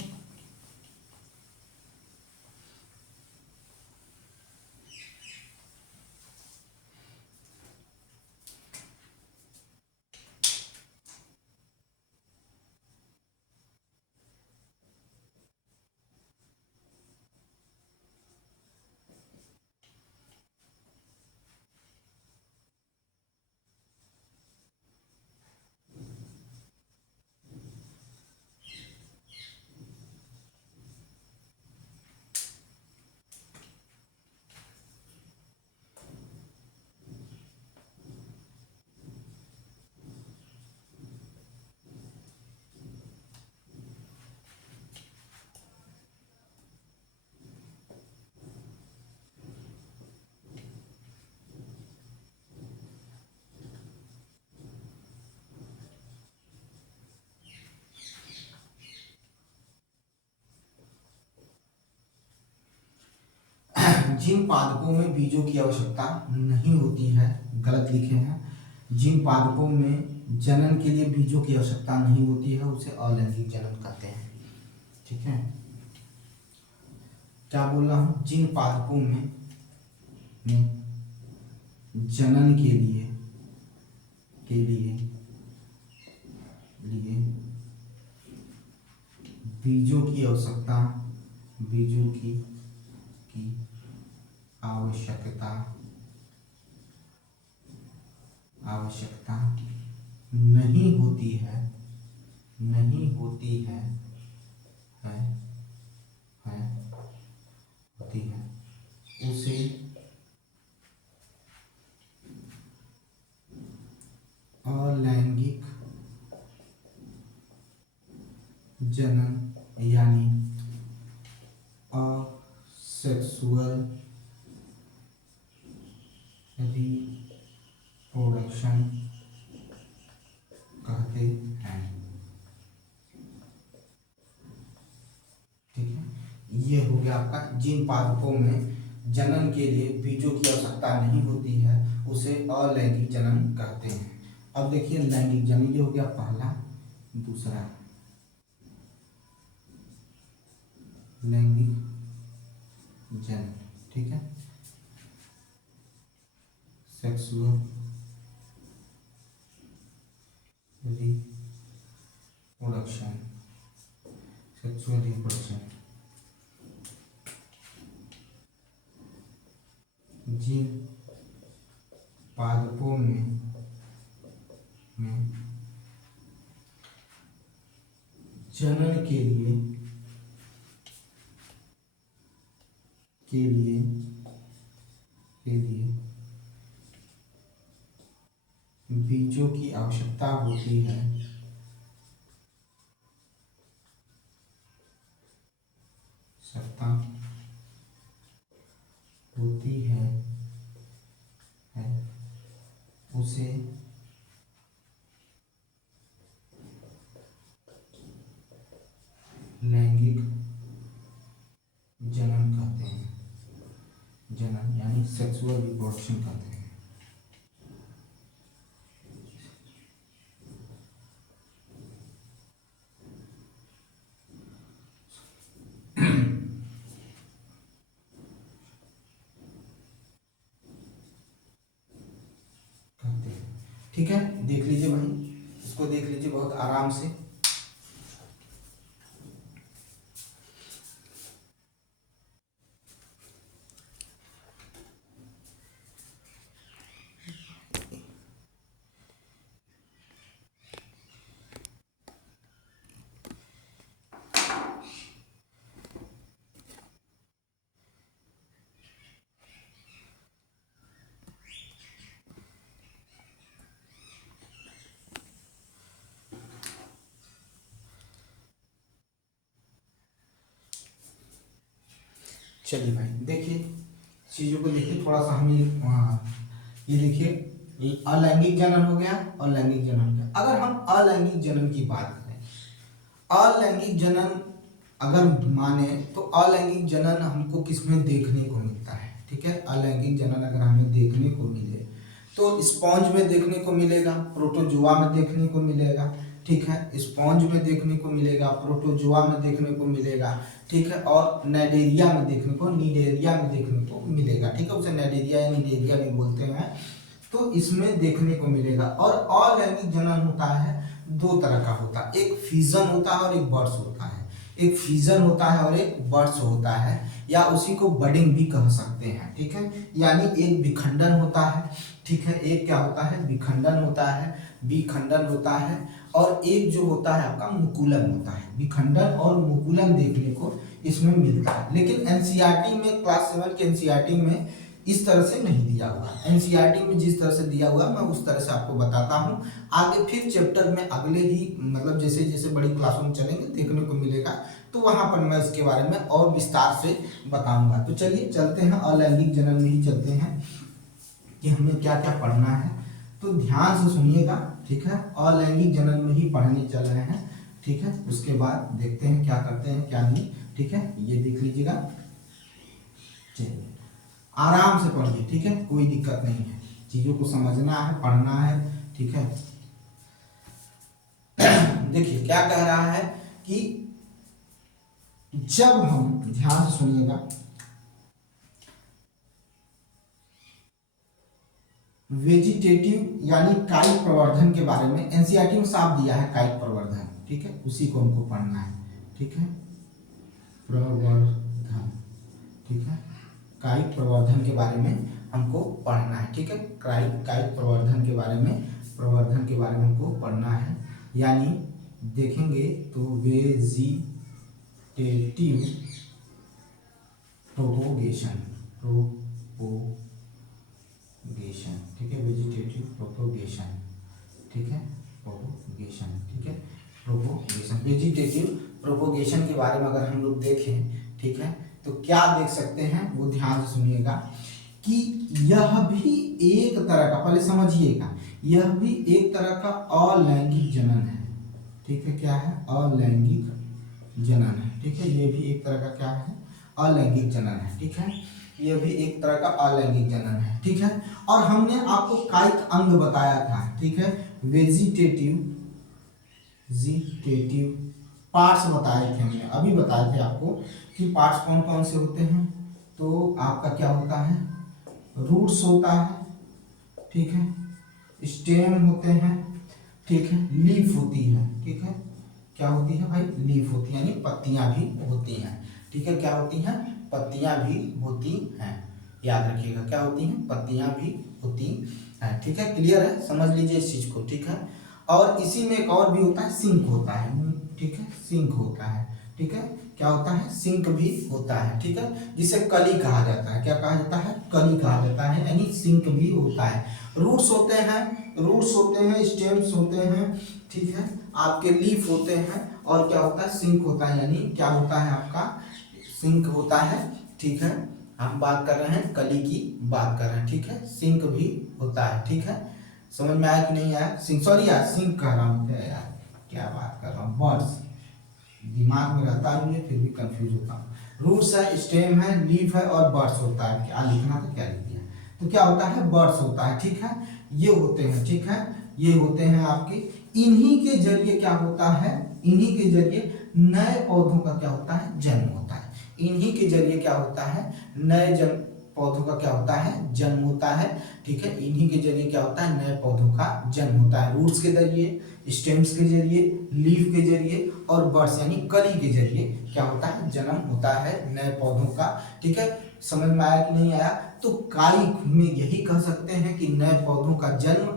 जिन पादपों में बीजों की आवश्यकता नहीं होती है, गलत लिखे हैं, जिन पादपों में जनन के लिए बीजों की आवश्यकता नहीं होती है उसे अलैंगिक जनन कहते हैं। ठीक है, क्या बोल रहा हूं, जिन पादपों में जनन के लिए बीजों की आवश्यकता की आवश्यकता नहीं होती है है, है होती है उसे अलैंगिक जनन यानी असेक्सुअल रिप्रोडक्शन कहते हैं। ठीक है, ये हो गया आपका, जिन पादपों में जनन के लिए बीजों की आवश्यकता नहीं होती है उसे अलैंगिक जनन कहते हैं। अब देखिए लैंगिक जनन, ये हो गया पहला। दूसरा लैंगिक जनन, ठीक है, सेक्सुअल रिप्रोडक्शन, सेक्सुअल रिप्रोडक्शन, जिन पादपों में जनन के लिए बीजों की आवश्यकता होती है, है उसे लैंगिक जनन कहते हैं। जनन यानी सेक्सुअल रिप्रोडक्शन कहते हैं। ठीक है, देख लीजिए भाई, इसको देख लीजिए बहुत आराम से। चलिए भाई देखिए चीज़ों को देखिए थोड़ा सा हमें ये देखिए अलैंगिक जनन हो गया और लैंगिक जनन हो गया। अगर हम अलैंगिक जनन की बात करें, अलैंगिक जनन अगर माने तो अलैंगिक जनन हमको किसमें देखने को मिलता है, ठीक है। अलैंगिक जनन अगर हमें देखने को मिले तो स्पॉन्ज में देखने को मिलेगा, प्रोटोजुआ में देखने को मिलेगा, ठीक है। स्पॉन्ज में देखने को मिलेगा, प्रोटोजुआ में देखने को मिलेगा, ठीक है। और नाइडेरिया में देखने को, निडेरिया में देखने को मिलेगा, ठीक है। उसे नाइडेरिया या निडेरिया भी बोलते हैं। तो इसमें देखने को मिलेगा। और अलैंगिक जनन होता है दो तरह का होता है, एक फिजन होता है और एक बर्ड्स होता है। एक फिजन होता है और एक बर्ड्स होता है, या उसी को बडिंग भी कह सकते हैं, ठीक है। यानी एक विखंडन होता है, ठीक है। एक क्या होता है, विखंडन होता है, विखंडन होता है। और एक जो होता है आपका मुकुलन होता है। विखंडन और मुकुलन देखने को इसमें मिलता है। लेकिन एनसीईआरटी में, क्लास 7 के एनसीईआरटी में इस तरह से नहीं दिया हुआ। एनसीईआरटी में जिस तरह से दिया हुआ मैं उस तरह से आपको बताता हूँ। आगे फिर चैप्टर में अगले ही मतलब जैसे जैसे बड़ी क्लासों में चलेंगे देखने को मिलेगा, तो वहां पर मैं इसके बारे में और विस्तार से बताऊंगा। तो चलिए चलते हैं, अलैंगिक जनन में ही चलते हैं कि हमें क्या क्या पढ़ना है। तो ध्यान से सुनिएगा, ठीक है। अलैंगिक जनन में ही पढ़ने चल रहे हैं, ठीक है। उसके बाद देखते हैं क्या करते हैं क्या नहीं, ठीक है। ये देख लीजिएगा, चलिए आराम से पढ़िए, ठीक है। कोई दिक्कत नहीं है, चीजों को समझना है, पढ़ना है, ठीक है। देखिए क्या कह रहा है कि जब हम, ध्यान से सुनिएगा, वेजिटेटिव यानी कायिक प्रवर्धन के बारे में एनसीईआरटी में साफ दिया है, कायिक प्रवर्धन, ठीक है। उसी को हमको पढ़ना है, ठीक है। प्रवर्धन, ठीक है। कायिक प्रवर्धन के बारे में हमको पढ़ना है, ठीक है। कायिक प्रवर्धन के बारे में, प्रवर्धन के बारे में हमको पढ़ना है। यानी देखेंगे तो वेजिटेटिव प्रोपोगेशन, प्रोपोगेशन, ठीक है। वेजिटेटिव प्रोपोगेशन, ठीक है। प्रोपोगेशन, ठीक है। प्रोपोगेशन, वेजिटेटिव प्रोपोगेशन के बारे में अगर हम लोग देखें, ठीक है, तो क्या देख सकते हैं वो ध्यान से सुनिएगा कि यह भी एक तरह का, पहले समझिएगा, यह भी एक तरह का अलैंगिक जनन है, ठीक है। क्या है, अलैंगिक जनन है, ठीक है। ये भी एक तरह का क्या है, अलैंगिक जनन है, ठीक है। यह भी एक तरह का अलैंगिक जनन है, ठीक है। और हमने आपको कायिक अंग बताया था, ठीक है। वेजिटेटिव पार्ट्स बताए थे हमने, अभी बताए थे आपको कि पार्ट्स कौन कौन से होते हैं। तो आपका क्या होता है, रूट्स होता है, ठीक है। स्टेम होते हैं, ठीक है। लीफ होती है, ठीक है। क्या होती है भाई, लीफ होती है, यानी पत्तियां भी होती हैं, ठीक है। क्या होती हैं, पत्तियां भी होती हैं, याद रखिएगा, क्या होती हैं, पत्तियां भी होती हैं, ठीक है। क्लियर है, समझ लीजिए इस चीज को, ठीक है। और इसी में एक और भी होता है, सिंक होता है, ठीक है। सिंक होता है, ठीक है। क्या होता है, सिंक भी होता है, ठीक है। जिसे कली कहा जाता है, क्या कहा जाता है, कली कहा जाता है, यानी सिंक भी होता है। रूट्स होते हैं, स्टेम्स होते हैं, ठीक है। आपके लीफ होते हैं, और क्या होता है, सिंक होता है, यानी क्या होता है आपका, सिंक होता है, ठीक है। हम बात कर रहे हैं, कली की बात कर रहे हैं, ठीक है। सिंक भी होता है, ठीक है। समझ में आया कि नहीं आया, सिंक, सॉरी यार सिंक कह रहा हूँ यार, क्या बात कर रहा हूँ, बर्ड्स दिमाग में रहता है, फिर भी कंफ्यूज होता हूँ। रूट्स है, स्टेम है, लीफ है और बर्ड्स होता है। क्या लिखना था, क्या लिख दिया। तो क्या होता है, बर्ड्स होता है, ठीक है। ये होते हैं, ठीक है। ये होते हैं आपके, इन्हीं के जरिए क्या होता है, इन्हीं के जरिए नए पौधों का क्या होता है, जन्म होता है। इन्हीं के जरिए क्या होता है, नए पौधों का क्या होता है, जन्म होता है, ठीक है। इन्हीं के जरिए क्या होता है, नए पौधों का जन्म होता है। रूट्स के जरिए, स्टेम्स के जरिए, लीफ के जरिए और बर्ड्स यानी कली के जरिए क्या होता है, जन्म होता है नए पौधों का, ठीक है। समझ में आया कि नहीं आया। तो कायिक में यही कह सकते हैं कि नए पौधों का जन्म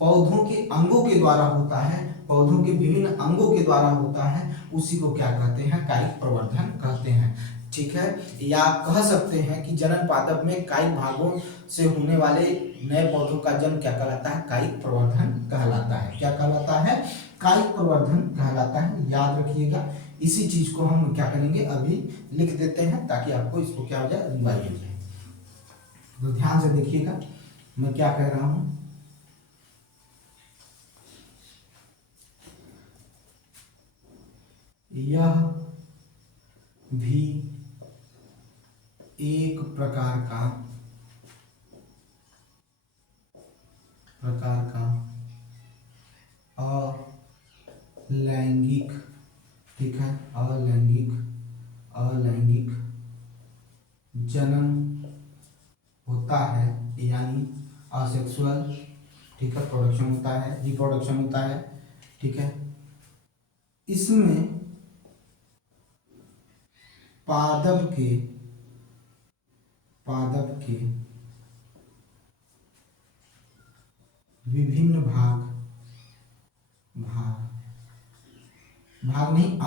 पौधों के अंगों के द्वारा होता है, पौधों के विभिन्न अंगों के द्वारा होता है, उसी को क्या कहते हैं, कायिक प्रवर्धन कहते हैं। ठीक है, या कह सकते हैं कि जनन पादप में कायिक भागों से होने वाले नए पौधों का जन्म क्या कहलाता है? कायिक प्रवर्धन कहलाता है। क्या कहलाता है? कायिक प्रवर्धन कहलाता है। याद रखिएगा, इसी चीज को हम क्या करेंगे, अभी लिख देते हैं ताकि आपको इसको क्या हो जाए, रिवाइज हो जाए। तो ध्यान से देखिएगा मैं क्या कह रहा हूं। यह भी एक प्रकार का अलैंगिक, ठीक है, अलैंगिक जनन होता है, यानी असेक्सुअल, ठीक है, प्रोडक्शन होता है, रिप्रोडक्शन होता है, ठीक है। इसमें पादप के विभिन्न भाग नहीं,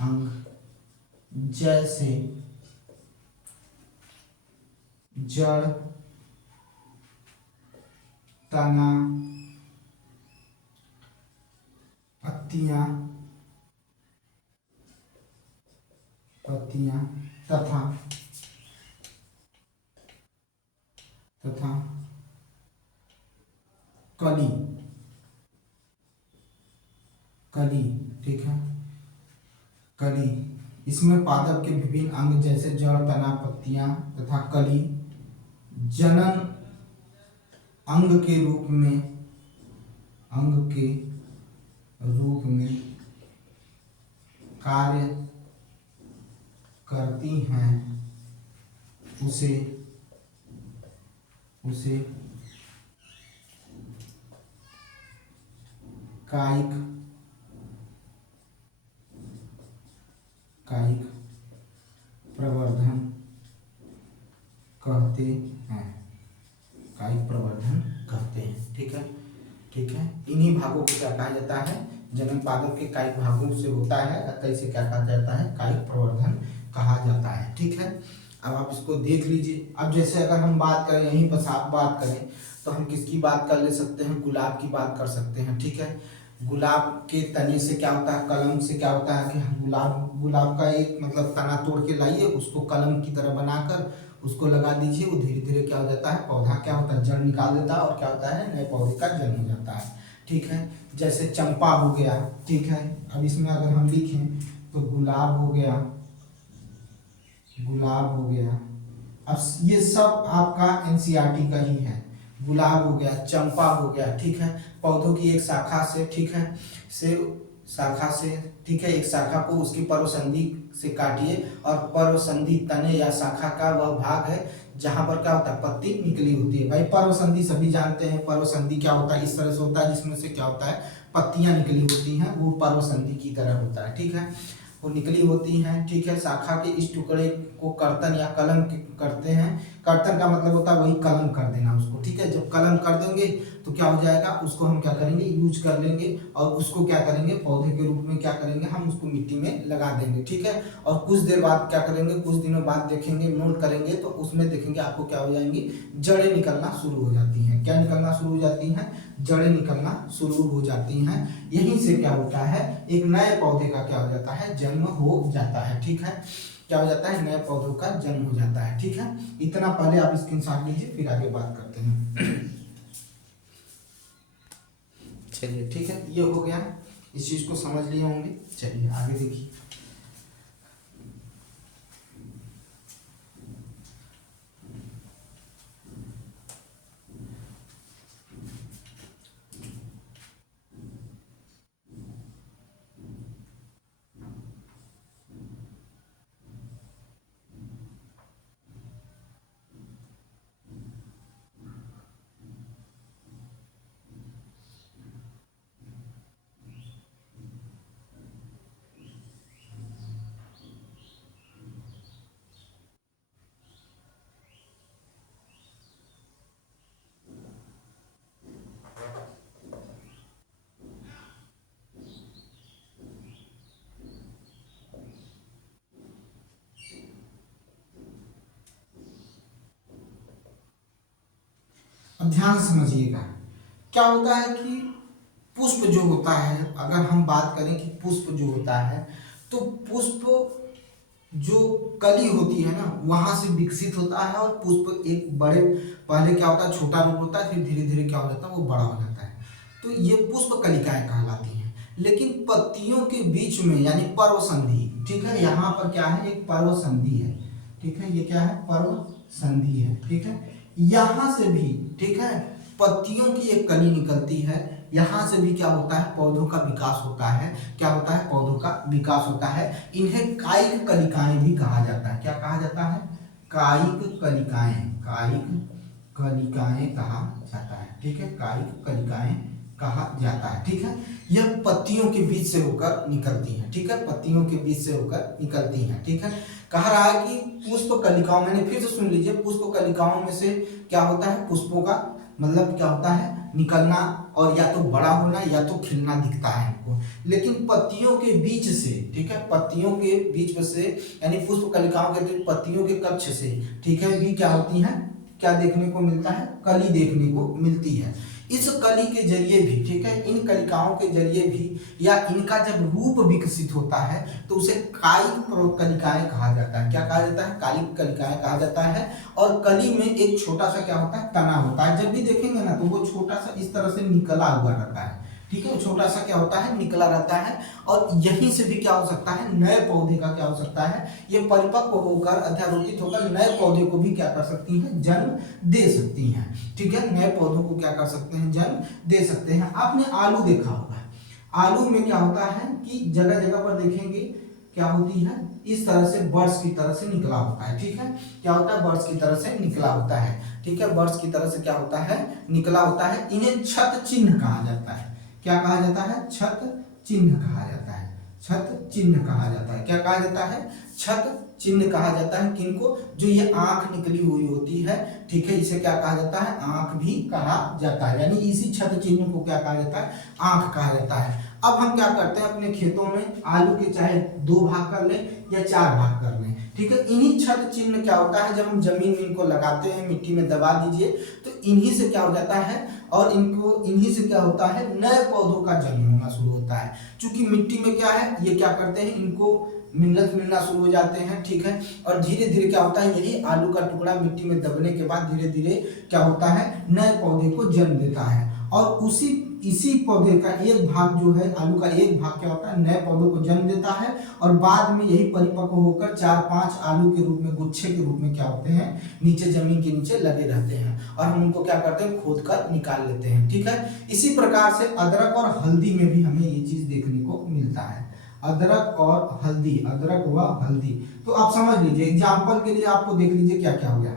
अंग जैसे जड़, तना, पत्तियां तथा कली, ठीक है, कली। इसमें पादप के विभिन्न अंग जैसे जड़, तना, पत्तियां तथा कली जनन अंग के रूप में कार्य करती हैं, उसे कायिक प्रवर्धन कहते हैं। ठीक है, इन्हीं भागों को क्या कहा जाता है? जनन पादप के कायिक भागों से होता है, अतः इसे क्या कहा जाता है? कायिक प्रवर्धन कहा जाता है। ठीक है, अब आप इसको देख लीजिए। अब जैसे अगर हम बात करें, यहीं पर साफ बात करें, तो हम किसकी बात कर ले सकते हैं? गुलाब की बात कर सकते हैं। ठीक है, गुलाब के तने से क्या होता है? कलम से क्या होता है कि हम गुलाब का एक मतलब तना तोड़ के लाइए, उसको कलम की तरह बनाकर उसको लगा दीजिए, वो धीरे धीरे क्या हो जाता है? पौधा क्या होता है? जड़ निकाल देता है और क्या होता है? नए पौधे का जन्म हो जाता है। ठीक है, जैसे चंपा हो गया। ठीक है, अब इसमें अगर हम लिखें तो गुलाब हो गया, अब ये सब आपका एनसीईआरटी का ही है। गुलाब हो गया, चंपा हो गया, ठीक है, पौधों की एक शाखा से, ठीक है, ठीक है, एक शाखा को उसकी पर्वसंधि से काटिए और पर्वसंधि तने या शाखा का वह भाग है जहां पर क्या होता है? पत्ती निकली होती है। भाई पर्वसंधि सभी जानते हैं, पर्वसंधि क्या होता है? इस तरह से होता है जिसमें से क्या होता है? पत्तियां निकली होती हैं, वो पर्वसंधि की तरह होता है। ठीक है, वो निकली होती हैं। ठीक है, शाखा के इस टुकड़े को कर्तन या कलम करते हैं। कर्तन का मतलब होता है वही कलम कर देना उसको। ठीक है, जब कलम कर देंगे तो क्या हो जाएगा? उसको हम क्या करेंगे? यूज कर लेंगे और उसको क्या करेंगे? पौधे के रूप में क्या करेंगे? हम उसको मिट्टी में लगा देंगे। ठीक है, और कुछ देर बाद क्या करेंगे? कुछ दिनों बाद देखेंगे, नोट करेंगे तो उसमें देखेंगे आपको क्या हो जाएंगी? जड़ें निकलना शुरू हो जाती हैं। क्या निकलना शुरू हो जाती हैं? जड़ें निकलना शुरू हो जाती हैं। यहीं से क्या होता है? एक नए पौधे का क्या हो जाता है? जन्म हो जाता है। ठीक है, क्या हो जाता है? नए पौधों का जन्म हो जाता है। ठीक है, इतना पहले आप स्क्रीनशॉट लीजिए, फिर आगे बात करते हैं। चलिए, ठीक है, ये हो गया, इस चीज को समझ लिए होंगे। चलिए आगे देखिए। अब ध्यान से समझिएगा, क्या होता है कि पुष्प जो होता है, अगर हम बात करें कि पुष्प जो होता है, तो पुष्प जो कली होती है ना वहां से विकसित होता है, और पुष्प एक बड़े, पहले क्या होता है छोटा रूप होता है, फिर धीरे धीरे क्या हो जाता है वो बड़ा हो जाता है, तो ये पुष्प कलिकाएं कहलाती हैं। लेकिन पत्तियों के बीच में यानी पर्व संधि, ठीक है, यहाँ पर क्या है एक पर्व संधि है, ठीक है, ये क्या है पर्व संधि है, ठीक है, यहाँ से भी ठीक है पत्तियों की एक कली निकलती है, यहाँ से भी क्या होता है पौधों का विकास होता है, क्या होता है पौधों का विकास होता है। इन्हें कायिक कलिकाएं भी कहा जाता है, क्या कहा जाता है कायिक कलिकाएं, कायिक कलिकाएं कहा जाता है, ठीक है, कायिक कलिकाएं कहा जाता है, ठीक है। यह पत्तियों के बीच से होकर निकलती हैं, ठीक है, पत्तियों के बीच से होकर निकलती हैं, ठीक है। कहा रहा है कि पुष्प कलिकाओं, मैंने फिर से सुन लीजिए, पुष्प कलिकाओं में से क्या होता है पुष्पों का मतलब क्या होता है निकलना, और या तो बड़ा होना या तो खिलना दिखता है हमको। लेकिन पत्तियों के बीच से, ठीक है, पत्तियों के बीच में से यानी पुष्प कलिकाओं के पत्तियों के कक्ष से, ठीक है, भी क्या होती है क्या देखने को मिलता है कली देखने को मिलती है। इस कली के जरिए भी, ठीक है, इन कलिकाओं के जरिए भी या इनका जब रूप विकसित होता है तो उसे कायिक कलिकाएं कहा जाता है, क्या कहा जाता है कायिक कलिकाएं कहा जाता है। और कली में एक छोटा सा क्या होता है तना होता है, जब भी देखेंगे ना तो वो छोटा सा इस तरह से निकला हुआ रहता है, ठीक है, छोटा सा क्या होता है निकला रहता है, और यहीं से भी क्या हो सकता है नए पौधे का क्या हो सकता है, ये परिपक्व होकर अध्यारोपित होकर नए पौधे को भी क्या कर सकती हैं जन्म दे सकती हैं, ठीक है, नए पौधों को क्या कर सकते हैं जन्म दे सकते हैं। आपने आलू देखा होगा, आलू में क्या होता है कि जगह जगह पर देखेंगे क्या होती है इस तरह से बर्ड्स की तरह से निकला होता है, ठीक है, क्या होता है बर्ड्स की तरह से निकला होता है, ठीक है, बर्ड्स की तरह से क्या होता है निकला होता है। इन्हें छत चिन्ह कहा जाता है, क्या कहा जाता है छत चिन्ह कहा जाता है, छत चिन्ह कहा जाता है, क्या कहा जाता है छत चिन्ह कहा जाता है। किनको जो ये आंख निकली हुई होती है, ठीक है, इसे क्या कहा जाता है आंख भी कहा जाता है, यानी इसी छत चिन्ह को क्या कहा जाता है आंख कहा जाता है। अब हम क्या करते हैं अपने खेतों में आलू के चाहे 2 भाग कर लें या 4 भाग कर लें, ठीक है, इन्हीं छत चिन्ह क्या होता है जब हम जमीन में इनको लगाते हैं मिट्टी में दबा दीजिए तो इन्हीं से क्या हो जाता है, और इनको इन्हीं से क्या होता है नए पौधों का जन्म होना शुरू होता है। क्योंकि मिट्टी में क्या है ये क्या करते हैं इनको मिनरल्स मिलना शुरू हो जाते हैं, ठीक है, और धीरे धीरे क्या होता है यही आलू का टुकड़ा मिट्टी में दबने के बाद धीरे धीरे क्या होता है नए पौधे को जन्म देता है, और इसी पौधे का एक भाग जो है आलू का एक भाग क्या होता है नए पौधों को जन्म देता है, और बाद में यही परिपक्व होकर 4-5 आलू के रूप में गुच्छे के रूप में क्या होते हैं नीचे जमीन के नीचे लगे रहते हैं, और हम उनको क्या करते हैं खोद कर निकाल लेते हैं, ठीक है। इसी प्रकार से अदरक और हल्दी में भी हमें ये चीज देखने को मिलता है, अदरक और हल्दी, अदरक व हल्दी। तो आप समझ लीजिए एग्जाम्पल के लिए आपको देख लीजिए क्या क्या हो गया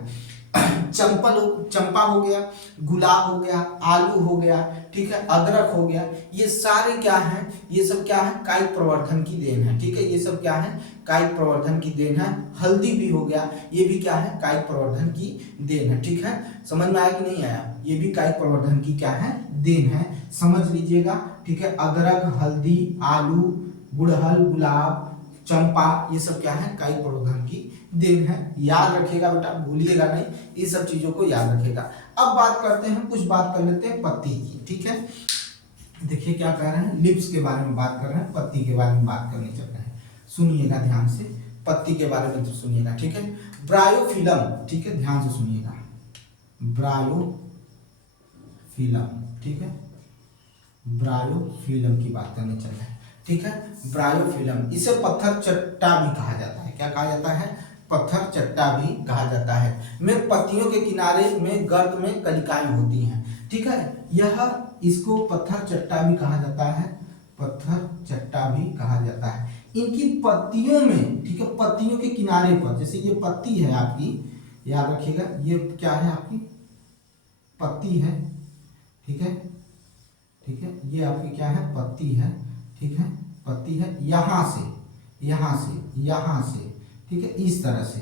चंपा हो गया, गुलाब हो गया, आलू हो गया, ठीक है, अदरक हो गया, ये सारे क्या हैं ये सब क्या है कायिक प्रवर्धन की देन है, ठीक है, ये सब क्या है कायिक प्रवर्धन की देन है। हल्दी भी हो गया, ये भी क्या है कायिक प्रवर्धन की देन है, ठीक है, समझ में आया कि नहीं आया, ये भी कायिक प्रवर्धन की क्या है देन है, समझ लीजिएगा, ठीक है। अदरक, हल्दी, आलू, गुड़हल, गुलाब, चंपा, ये सब क्या है कायिक प्रवर्धन की देन है। याद रखिएगा बेटा, भूलिएगा नहीं, इन सब चीजों को याद रखिएगा। अब बात करते हैं कुछ बात कर लेते हैं पत्ती की, ठीक है। देखिए क्या कह रहे हैं लिप्स के बारे में बात कर रहे हैं, पत्ती के बारे में बात करने चल रहे हैं, सुनिएगा ध्यान से, पत्ती के बारे में तो सुनिएगा, ठीक है। ब्रायोफिलम, ठीक है, ध्यान से सुनिएगा, ब्रायोफिलम, ठीक है, ब्रायोफिलम की बात करने चल रहे हैं, ठीक है। ब्रायोफिलम इसे पत्थर चट्टा भी कहा जाता है, क्या कहा जाता है पत्थर चट्टा भी कहा जाता है। में पत्तियों के किनारे में गर्द में कलिकाएं होती हैं, ठीक है, यह इसको पत्थर चट्टा भी कहा जाता है, पत्थर चट्टा भी कहा जाता है। इनकी पत्तियों में, ठीक है, पत्तियों के किनारे पर, जैसे ये पत्ती है आपकी, याद रखिएगा ये क्या है आपकी पत्ती है, ठीक है, ठीक है, ये आपकी क्या है पत्ती है, ठीक है, पत्ती है, यहाँ से यहाँ से यहाँ से, ठीक है, इस तरह से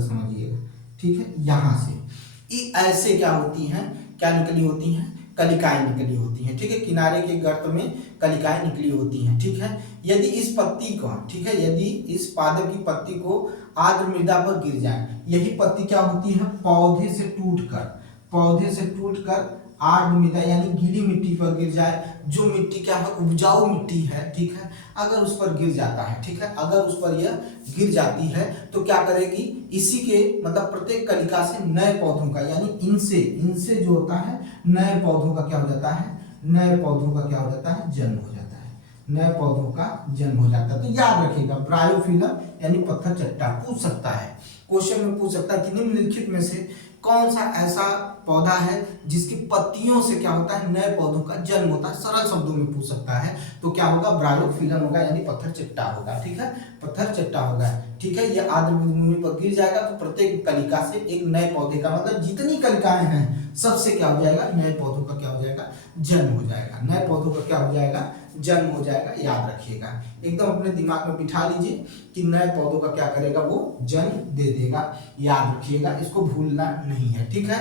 समझिएगा, ठीक है, यहाँ से ऐसे क्या होती हैं क्या निकली होती हैं कलिकाएं निकली होती हैं, ठीक है, किनारे के गर्त में कलिकाएं निकली होती हैं, ठीक है। यदि इस पत्ती को, ठीक है, यदि इस पादप की पत्ती को आर्द्र मृदा पर गिर जाए, यही पत्ती क्या होती है पौधे से टूटकर पौधे से टूटकर आर्द्र मृदा यानी गीली मिट्टी पर गिर जाए, जो मिट्टी क्या है उपजाऊ मिट्टी है, ठीक है, अगर उस पर गिर जाता है, ठीक है, अगर उस पर यह गिर जाती है तो क्या करेगी, इसी के मतलब प्रत्येक कलिका से नए पौधों का यानी इनसे इनसे जो होता है नए पौधों का क्या हो जाता है, नए पौधों का क्या हो जाता है, जन्म हो जाता है, नए पौधों का जन्म हो जाता है। तो याद रखिएगा ब्रायोफिलम यानी पत्थर चट्टा पूछ सकता है, क्वेश्चन में पूछ सकता है कि निम्नलिखित में से कौन सा ऐसा पौधा है जिसकी पत्तियों से क्या होता है, नए पौधों का जन्म होता है, सरल शब्दों में पूछ सकता है। तो क्या होगा, ब्रायोफिलम होगा यानी पत्थर चट्टा होगा, ठीक है, पत्थर चट्टा होगा, ठीक है। ये आर्द्र भूमि पर गिर जाएगा तो प्रत्येक कलिका से एक नए पौधे का मतलब जितनी कलिकाएं हैं सबसे क्या हो जाएगा, नए पौधों का क्या हो जाएगा, जन्म हो जाएगा, नए पौधों का क्या हो जाएगा, जन्म हो जाएगा। याद रखिएगा, एकदम अपने दिमाग में बिठा लीजिए कि नए पौधों का क्या करेगा, वो जन्म दे देगा। याद रखिएगा, इसको भूलना नहीं है, ठीक है।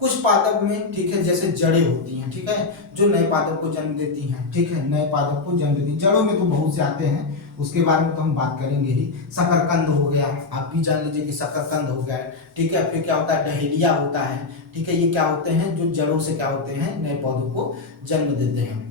कुछ पादप में, ठीक है, जैसे जड़ें होती हैं, ठीक है, जो नए पादप को जन्म देती हैं, ठीक है, नए पादप को जन्म देती हैं। जड़ों में तो बहुत से आते हैं, उसके बारे में तो हम बात करेंगे ही। शकरकंद हो गया, आप भी जान लीजिए कि शकरकंद हो गया, ठीक है। फिर क्या होता है, डहेलिया होता है, ठीक है, ये क्या होते हैं, जो जड़ों से क्या होते हैं, नए पौधों को जन्म देते हैं,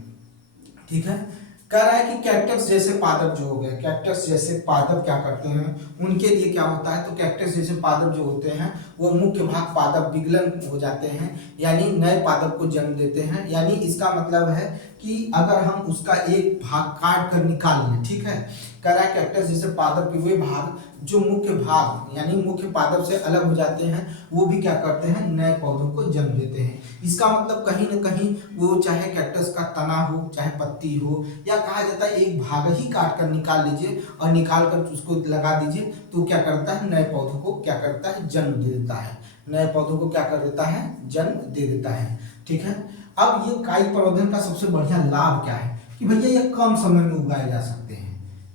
ठीक है। कह रहा है कि कैक्टस जैसे पादप जो हो गए, कैक्टस जैसे पादप क्या करते हैं, उनके लिए क्या होता है, तो कैक्टस जैसे पादप जो होते हैं वो मुख्य भाग पादप विगलन हो जाते हैं, यानी नए पादप को जन्म देते हैं। यानी इसका मतलब है कि अगर हम उसका एक भाग काट कर निकाल लें, ठीक है, कह रहा है कैक्टस जैसे पादप के वे भाग जो मुख्य भाग यानी मुख्य पादप से अलग हो जाते हैं, वो भी क्या करते हैं, नए पौधों को जन्म देते हैं। इसका मतलब कहीं ना कहीं वो चाहे कैक्टस का तना हो, चाहे पत्ती हो, या कहा जाता है एक भाग ही काट कर निकाल लीजिए और निकाल कर उसको लगा दीजिए, तो क्या करता है, नए पौधों को क्या करता है, जन्म दे देता है, नए पौधों को क्या कर देता है, जन्म दे देता है, ठीक है। अब ये कायिक प्रवर्धन का सबसे बढ़िया लाभ क्या है कि भैया ये कम समय में उगाए जा सकते हैं,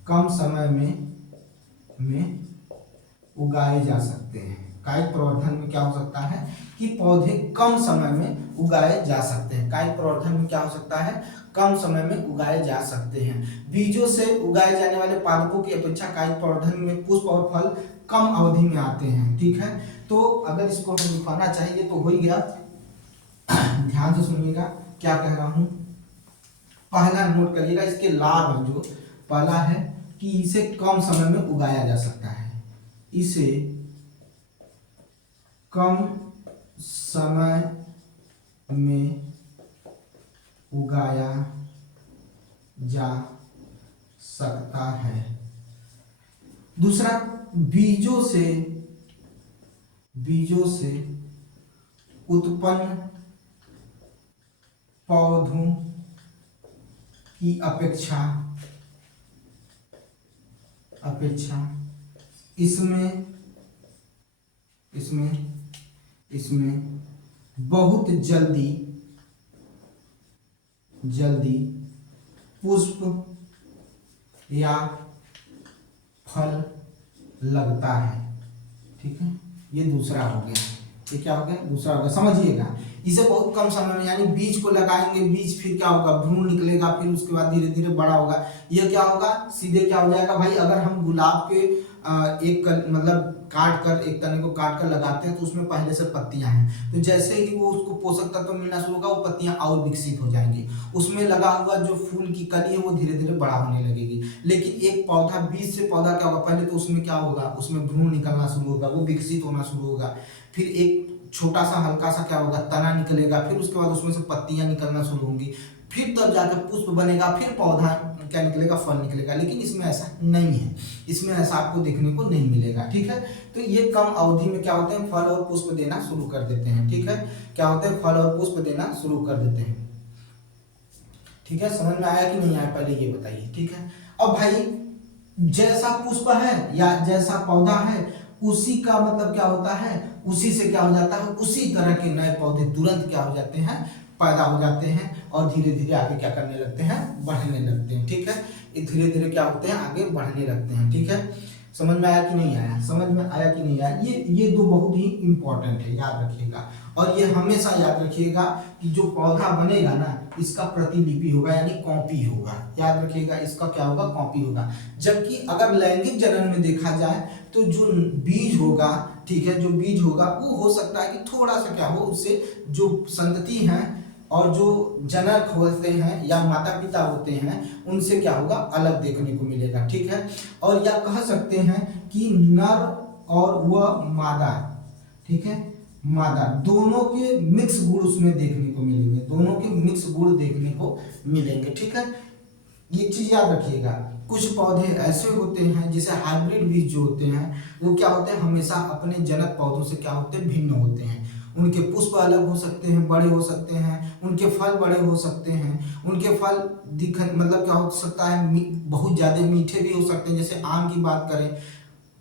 कम समय में उगाए जा सकते हैं। कायिक प्रवर्धन में क्या हो सकता है कि पौधे कम समय में उगाए जा सकते हैं। कायिक प्रवर्धन में क्या हो सकता है, कम समय में उगाए जा सकते हैं। बीजों से उगाए जाने वाले पादपों की अपेक्षा कायिक प्रवर्धन में पुष्प और फल कम अवधि में आते हैं, ठीक है। तो अगर इसको हम दिखाना चाहिए तो हो ही गया, ध्यान से सुनिएगा क्या कह रहा हूं। पहला नोट करिएगा, इसके लाभ हैं जो, पहला है कि इसे कम समय में उगाया जा सकता है, इसे कम समय में उगाया जा सकता है। दूसरा, बीजों से उत्पन्न पौधों की अपेक्षा इसमें बहुत जल्दी पुष्प या फल लगता है, ठीक है। ये दूसरा हो गया, ये क्या हो गया, दूसरा हो गया, समझिएगा। इसे बहुत कम समय में यानी बीज को लगाएंगे, बीज फिर क्या होगा, भ्रूण निकलेगा, फिर उसके बाद धीरे धीरे बड़ा होगा। यह क्या होगा, सीधे क्या हो जाएगा भाई, अगर हम गुलाब के मतलब काट कर एक तने को काट कर लगाते हैं तो उसमें पहले से पत्तियां हैं, तो जैसे ही वो उसको पोषक तत्व मिलना शुरू होगा वो पत्तियां और विकसित हो जाएंगी, उसमें लगा हुआ जो फूल की कली है वो धीरे धीरे बड़ा होने लगेगी। लेकिन एक पौधा, बीज से पौधा क्या होगा, पहले तो उसमें क्या होगा, उसमें भ्रूण निकलना शुरू होगा, वो विकसित होना शुरू होगा, फिर एक छोटा सा हल्का सा क्या होगा, तना निकलेगा, फिर उसके बाद उसमें से पत्तियां निकलना शुरू होंगी, फिर तब जाकर पुष्प बनेगा, फिर पौधा क्या निकलेगा, फल निकलेगा। लेकिन इसमें ऐसा नहीं है, इसमें ऐसा आपको देखने को नहीं मिलेगा, ठीक है। तो ये कम अवधि में क्या होते हैं, फल और पुष्प देना शुरू कर देते हैं, ठीक है। क्या होते हैं, फल और पुष्प देना शुरू कर देते हैं, ठीक है। समझ में आया कि नहीं आया, पहले ये बताइए, ठीक है। अब भाई जैसा पुष्प है या जैसा पौधा है उसी का मतलब क्या होता है, उसी से क्या हो जाता है, उसी तरह के नए पौधे तुरंत क्या हो जाते हैं, पैदा हो जाते हैं और धीरे धीरे आगे क्या करने लगते हैं, बढ़ने लगते हैं, ठीक है। ये धीरे धीरे क्या होते हैं, आगे बढ़ने लगते हैं, ठीक है। समझ में आया कि नहीं आया, समझ में आया कि नहीं आया। ये दो बहुत ही इंपॉर्टेंट है, याद रखिएगा। और ये हमेशा याद रखिएगा कि जो पौधा बनेगा ना, इसका प्रतिलिपि होगा यानी कॉपी होगा, याद रखिएगा, इसका क्या होगा, कॉपी होगा। जबकि अगर लैंगिक जनन में देखा जाए तो जो बीज होगा ठीक है, जो बीज होगा वो हो सकता है कि थोड़ा सा क्या हो, उससे जो संतति हैं और जो जनक होते हैं या माता पिता होते हैं उनसे क्या होगा, अलग देखने को मिलेगा। ठीक है, और या कह सकते हैं कि नर और वह मादा, ठीक है, मादा दोनों के मिक्स गुण उसमें देखने को मिलेंगे, दोनों के मिक्स गुण देखने को मिलेंगे। ठीक है, ये चीज याद रखिएगा। कुछ पौधे ऐसे होते हैं जैसे हाइब्रिड बीज जो होते हैं वो क्या होते हैं, हमेशा अपने जनक पौधों से क्या होते हैं, भिन्न होते हैं। उनके पुष्प अलग हो सकते हैं, बड़े हो सकते हैं, उनके फल बड़े हो सकते हैं, उनके फल मतलब क्या हो सकता है, बहुत ज्यादा मीठे भी हो सकते हैं। जैसे आम की बात करें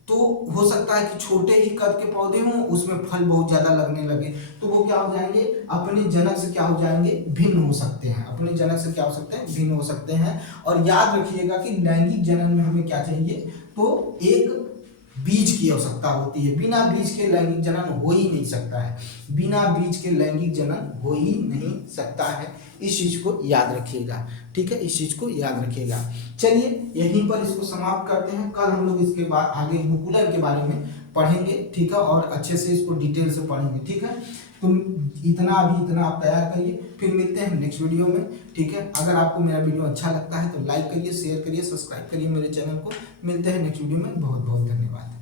तो हो सकता है कि छोटे ही कद के पौधे हों, उसमें फल बहुत ज्यादा लगने लगे, तो वो क्या हो जाएंगे, अपने जनक से क्या हो जाएंगे, भिन्न हो सकते हैं, अपने जनक से क्या हो सकते हैं, भिन्न हो सकते हैं। और याद रखिएगा कि लैंगिक जनन में हमें क्या चाहिए, तो एक बीज की आवश्यकता होती है। बिना बीज के लैंगिक जनन हो ही नहीं सकता है, बिना बीज के लैंगिक जनन हो ही नहीं सकता है। इस चीज को याद रखिएगा। ठीक है, इस चीज को याद रखिएगा। चलिए यहीं पर इसको समाप्त करते हैं। कल हम लोग इसके बाद आगे मुकुलन के बारे में पढ़ेंगे। ठीक है, और अच्छे से इसको डिटेल से पढ़ेंगे। ठीक है, तुम इतना आप तैयार करिए, फिर मिलते हैं नेक्स्ट वीडियो में। ठीक है, अगर आपको मेरा वीडियो अच्छा लगता है तो लाइक करिए, शेयर करिए, सब्सक्राइब करिए मेरे चैनल को। मिलते हैं नेक्स्ट वीडियो में। बहुत बहुत धन्यवाद।